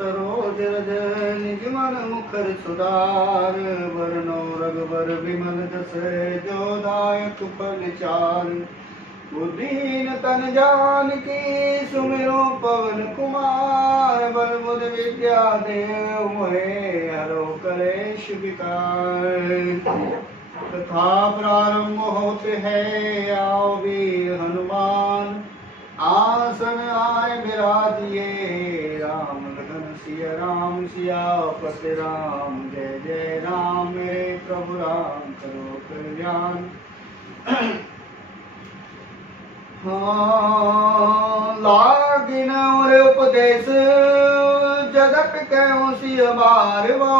सरोज रज निज मन मुखर सुधार वरनो रघुबर विमल जस जो दायक फल चार बुद्धिहीन तन जानकी सुमिरो पवन कुमार बल बुध विद्या देव मोहे हरो कलेश विकार तथा प्रारंभ होते है आओ वीर हनुमान आसन आए विराजिए राम लखन सिया पति राम जय जय राम मेरे प्रभु राम करो कल्याण। लागिन और उपदेश जगत कहूँ सिय बारवा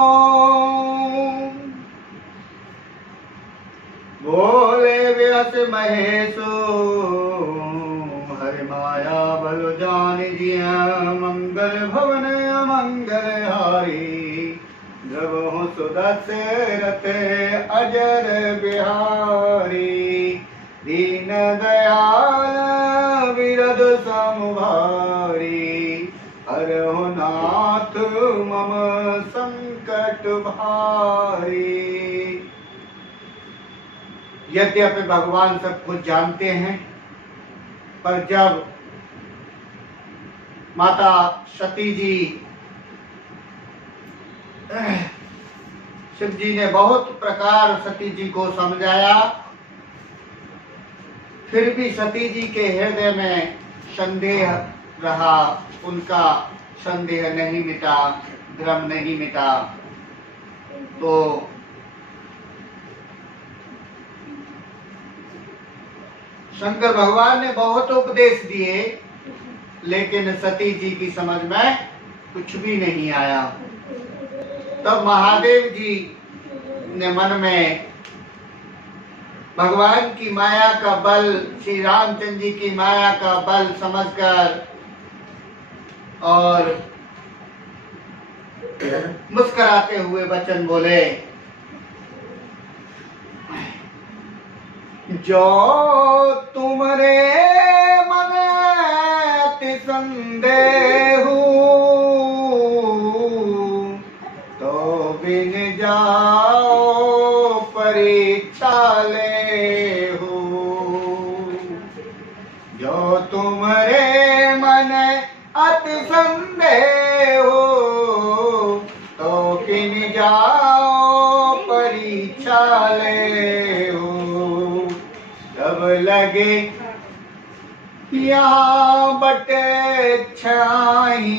बोले व्यास महेशो हरि माया बल जान जिया मंगल भवन मंगल हारी द्रवहु सुदशरथ अजर बिहारी दीन दयाल विरद समुभारी हरहु नाथ मम संकट भारी। यद्यपि भगवान सब कुछ जानते हैं, पर जब माता सती जी शिव जी ने बहुत प्रकार सती जी को समझाया, फिर भी सती जी के हृदय में संदेह रहा, उनका संदेह नहीं मिटा, भ्रम नहीं मिटा। तो शंकर भगवान ने बहुत उपदेश दिए, लेकिन सती जी की समझ में कुछ भी नहीं आया। तब महादेव जी ने मन में भगवान की माया का बल, श्री रामचंद्र जी की माया का बल समझकर और मुस्कुराते हुए वचन बोले, जो तुमरे मन अति संदेह तो बिन जाओ परीक्षा ले हो। जो तुमरे मन अति संदेह तो बिन जाओ परीक्षा ले हो। तब लगे यहाँ बटे छाई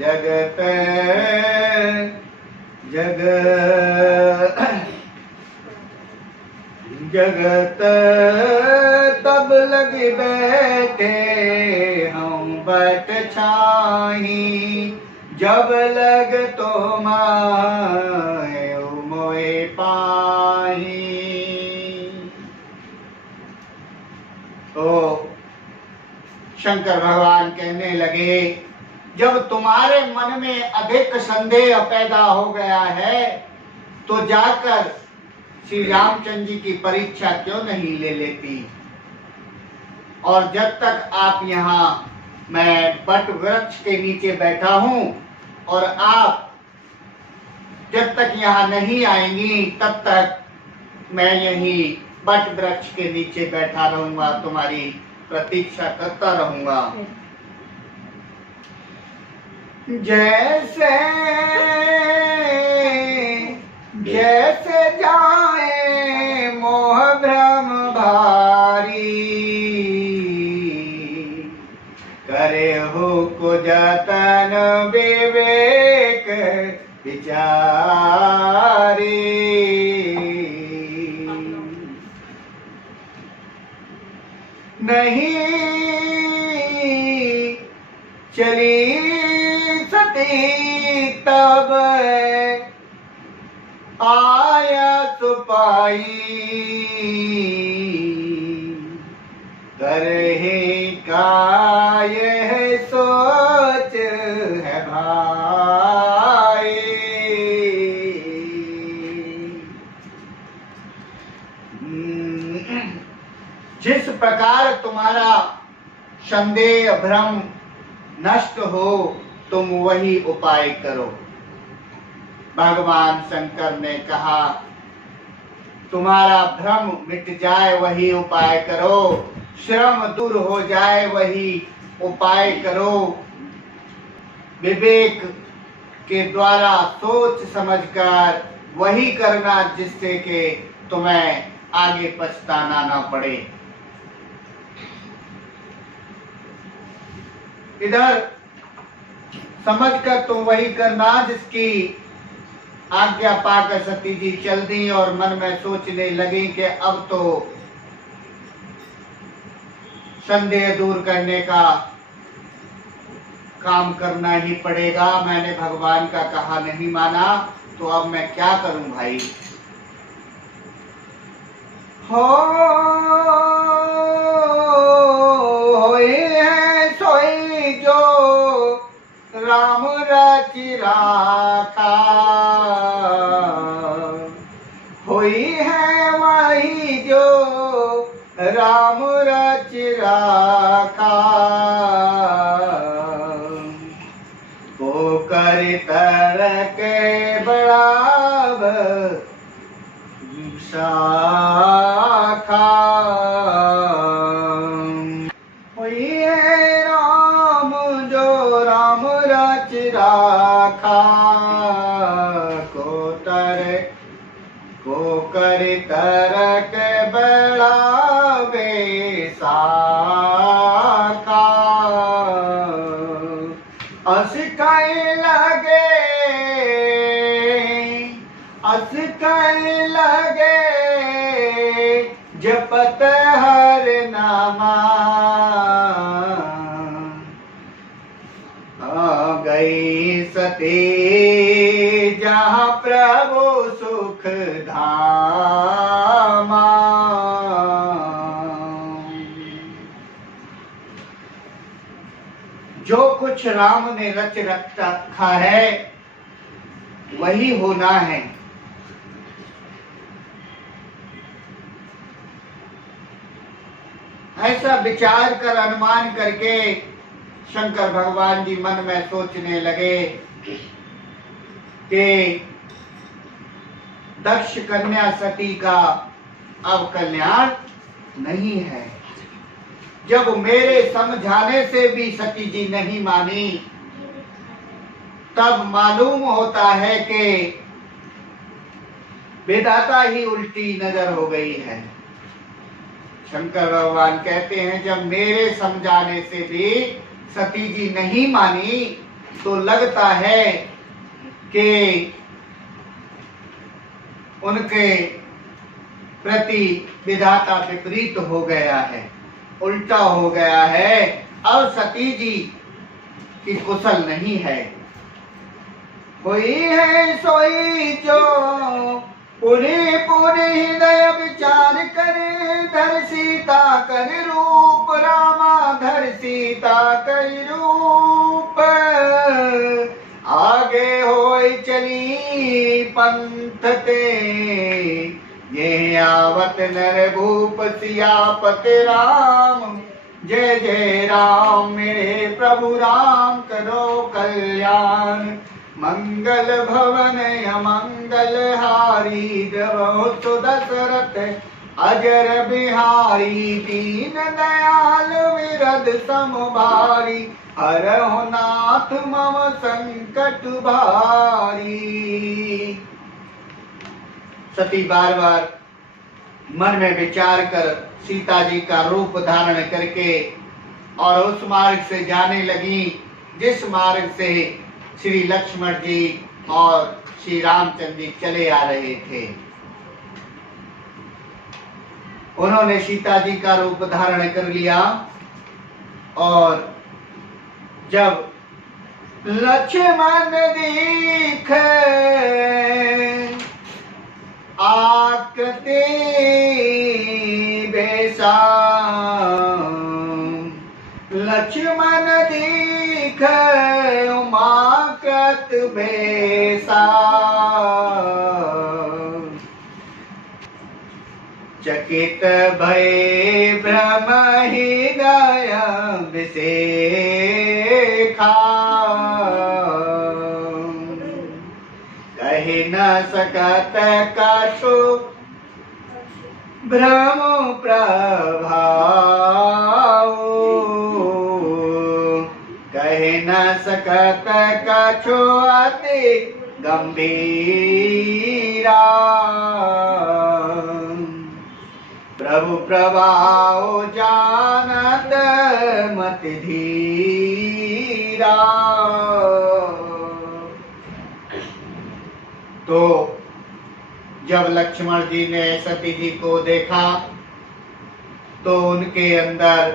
जगत जगत तब लगे बैठे हम बट छाई जब लग तो माए मोए पाही। तो शंकर भगवान कहने लगे, जब तुम्हारे मन में अधिक संदेह पैदा हो गया है तो जाकर श्री रामचंद्र जी की परीक्षा क्यों नहीं ले लेती। और जब तक आप यहाँ, मैं बट वृक्ष के नीचे बैठा हूँ और आप जब तक यहाँ नहीं आएंगी तब तक मैं यहीं बट वृक्ष के नीचे बैठा रहूंगा, तुम्हारी प्रतीक्षा करता रहूंगा। जैसे जैसे जाए मोह भ्रम भारी करे हो को जतन विवेक विचारी। नहीं चली सती तब आया सुपाई करहे का यह सोच है भाई। जिस प्रकार तुम्हारा संदेह भ्रम नष्ट हो, तुम वही उपाय करो। भगवान शंकर ने कहा, तुम्हारा भ्रम मिट जाए वही उपाय करो, श्रम दूर हो जाए वही उपाय करो, विवेक के द्वारा सोच समझकर वही करना जिससे कि तुम्हें आगे पछताना न पड़े। इधर समझकर तुम वही करना जिसकी आज्ञा पाकर सती जी चल दी और मन में सोचने लगी कि अब तो संदेह दूर करने का काम करना ही पड़ेगा। मैंने भगवान का कहा नहीं माना, तो अब मैं क्या करूं भाई। होई है सोई जो राम रचि राखा, होई है वही जो राम रचि राखा, को कर तरक बड़ाब शाखा, होई है राम जो राम रच राखा, को कर तरक बड़ाबे शाखा, असकई लगे जपत हर नामा, आ गई सती जहाँ प्रभु सुख धामा। जो कुछ राम ने रच रखा है वही होना है। ऐसा विचार कर अनुमान करके शंकर भगवान जी मन में सोचने लगे कि दक्ष कन्या सती का अब कल्याण नहीं है। जब मेरे समझाने से भी सती जी नहीं मानी, तब मालूम होता है कि विधाता ही उल्टी नजर हो गई है। शंकर भगवान कहते हैं, जब मेरे समझाने से भी सती जी नहीं मानी, तो लगता है कि उनके प्रति विधाता विपरीत हो गया है, उल्टा हो गया है। अब सती जी की कुशल नहीं है। कोई है सोई जो पूरी हृदय विचार करे, धर सीता कर रूप रामा, धर सीता कर रूप, आगे होई चली पंथ ते, ये आवत नर भूप सियापति राम, जय जय राम मेरे प्रभु राम, करो कल्याण, मंगल भवन अमंगल हारी, बहुत दशरथ अजर बिहारी, दीन दयाल विरद समभारी, हरहु नाथ मम संकट भारी। सती बार बार मन में विचार कर सीता जी का रूप धारण करके और उस मार्ग से जाने लगी जिस मार्ग से श्री लक्ष्मण जी और श्री रामचंद्र जी चले आ रहे थे। उन्होंने सीता जी का रूप धारण कर लिया और जब लक्ष्मण दीख आकृति बेसा, लक्ष्मण दीख उमाकृत बेसा, चकित भय भ्रम हृदय विसेखा, सकत कछु भ्रम प्रभाव, कह न सकत कछु अति गंभीरा, प्रभु प्रभाव जानत मति धीरा। तो जब लक्ष्मण जी ने सती जी को देखा तो उनके अंदर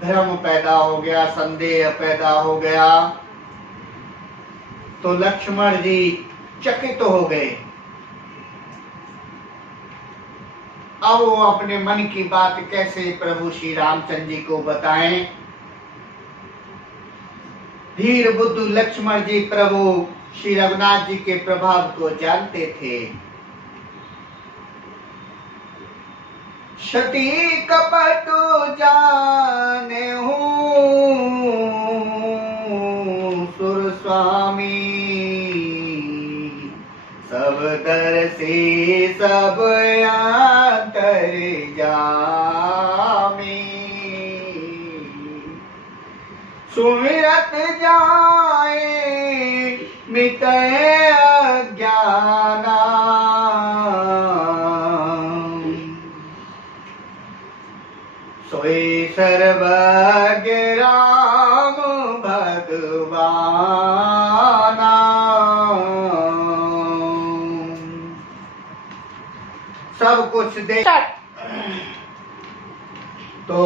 भ्रम पैदा हो गया, संदेह पैदा हो गया। तो लक्ष्मण जी चकित हो गए। अब वो अपने मन की बात कैसे प्रभु श्री रामचंद्र जी को बताएं। धीर बुद्धू लक्ष्मण जी प्रभु श्री रघुनाथ जी के प्रभाव को जानते थे। सती कपट जाने सुर स्वामी, सब दर्शी सब अंतर्यामी, सुमिरत जाए मिटे अज्ञाना, सोई सर्वज्ञ राम भगवाना। सब कुछ देख तो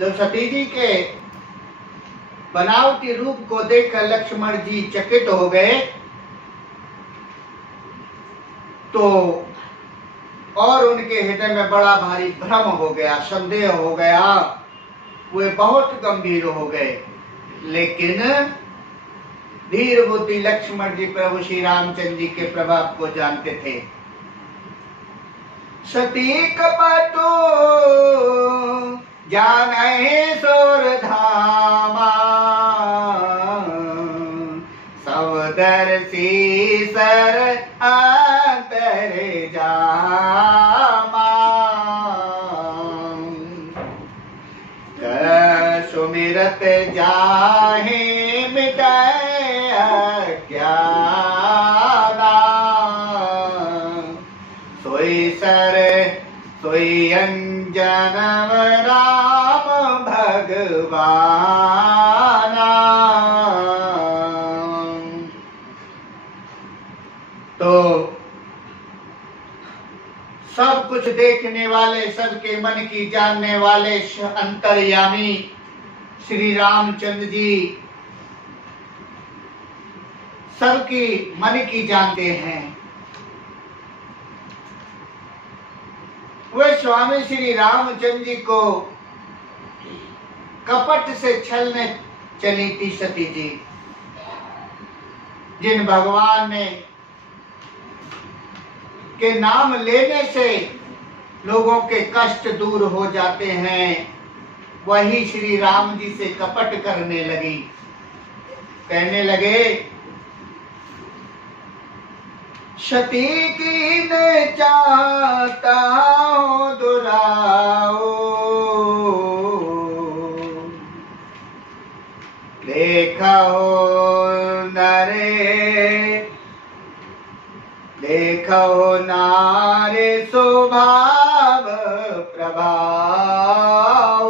जब सती जी के बनावटी रूप को देखकर लक्ष्मण जी चकित हो गए तो और उनके हृदय में बड़ा भारी भ्रम हो गया, संदेह हो गया, वे बहुत गंभीर हो गए। लेकिन धीर बुद्धि लक्ष्मण जी प्रभु श्री रामचंद्र जी के प्रभाव को जानते थे। सती कपटो जाने सुर धामा, सवदर्शी सर अंतर जामा, सुमिरत जाहे मिटाए अज्ञाना, सोई सर सोई अंजनम राम भगवाना। तो सब कुछ देखने वाले, सबके मन की जानने वाले अंतर्यामी श्री रामचंद्र जी सबकी मन की जानते हैं। वे स्वामी श्री रामचंद्र जी को कपट से छलने चली थी सती जी, जिन भगवान ने के नाम लेने से लोगों के कष्ट दूर हो जाते हैं, वही श्री राम जी से कपट करने लगी। कहने लगे सती की न चाहता हो दुराओ, देखा हो नरे, देखा हो नारे स्वभाव प्रभाव,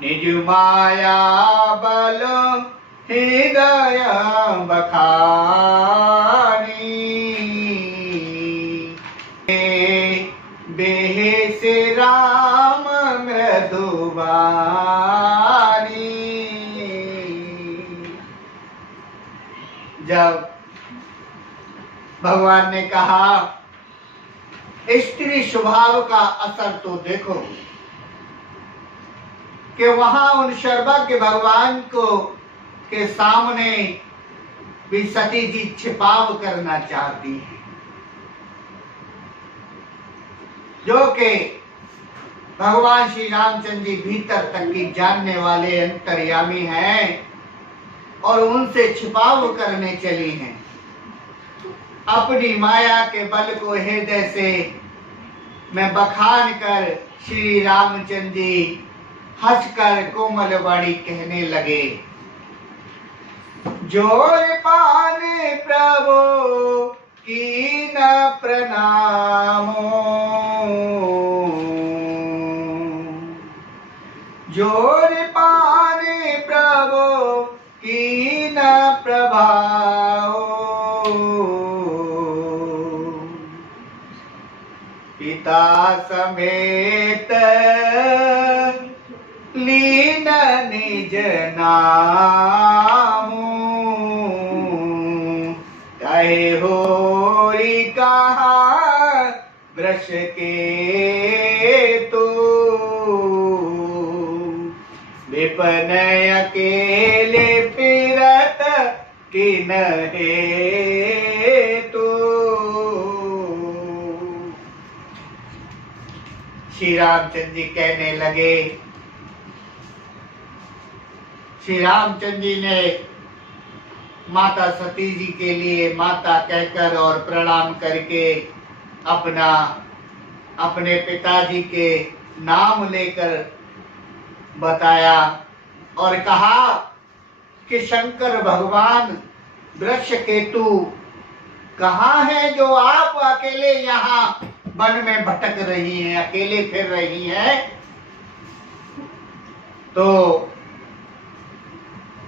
निज माया बल हृदय बखानी, बेहस राम मृदुबानी। जब भगवान ने कहा स्त्री स्वभाव का असर तो देखो, कि वहां उन सर्वज्ञ भगवान को के सामने भी सती जी छिपाव करना चाहती है, जो कि भगवान श्री रामचंद्र जी भीतर तक की जानने वाले अंतर्यामी हैं। और उनसे छिपाव करने चली हैं। अपनी माया के बल को हृदय से मैं बखान कर श्री रामचंद्र जी हंसकर कोमल वाणी कहने लगे, जोर पाने प्रभु की न प्रणामो, जोर पाने प्रभु की न प्रभाओ, पिता समेत लीन निज नामो, कहे होरी कहा वृष के तो, विपन अकेले फिरत किन हेतु। श्री रामचंद्र जी कहने लगे, श्री रामचंद्र जी ने माता सती जी के लिए माता कहकर और प्रणाम करके अपने पिताजी के नाम लेकर बताया और कहा कि शंकर भगवान वृक्ष केतु कहाँ है जो आप अकेले यहाँ वन में भटक रही हैं, अकेले फिर रही हैं। तो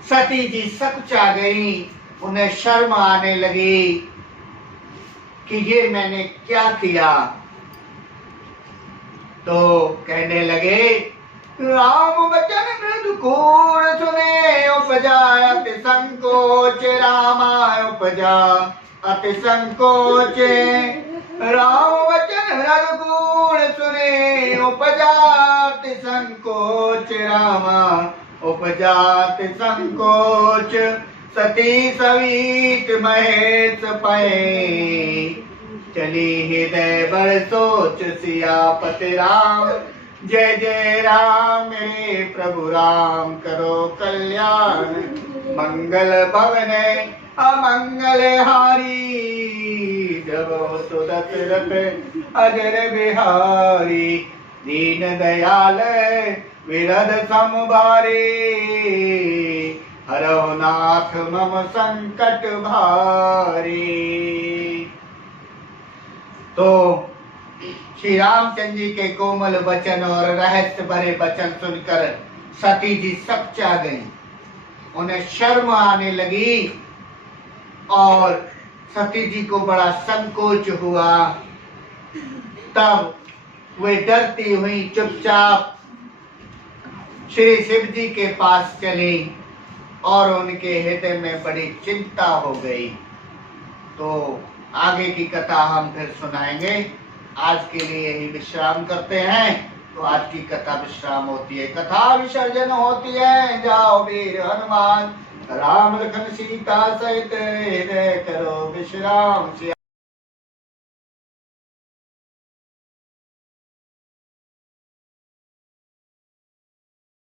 सती जी सकुचा गई, उन्हें शर्म आने लगी कि ये मैंने क्या किया। तो कहने लगे, राम वचन मृदुकूर सुने उपजा अति संकोच, रामा उपजा अति संकोच, राम वचन मृदुकूर सुने उपजा अति संकोच, रामा उपजात संकोच, सती सवीत महेश पए, चली हृदय बर सोच सियापति राम, जय जय राम मेरे प्रभु राम, करो कल्याण मंगल भवने अमंगल हारी, जबो सुदत रथ अजर बिहारी, दीन दयाल विरद समभारे, हरो नाथ मम संकट भारी। तो श्री रामचंद्र जी के कोमल वचन और रहस्य भरे वचन सुनकर सती जी सकचा गई, उन्हें शर्म आने लगी और सती जी को बड़ा संकोच हुआ। तब वे डरती हुई चुपचाप श्री शिव जी के पास चली और उनके हृदय में बड़ी चिंता हो गई। तो आगे की कथा हम फिर सुनाएंगे। आज के लिए यही विश्राम करते हैं। तो आज की कथा विश्राम होती है, कथा विसर्जन होती है। जाओ वीर हनुमान, राम लखन सीता सहित हृदय करो विश्राम।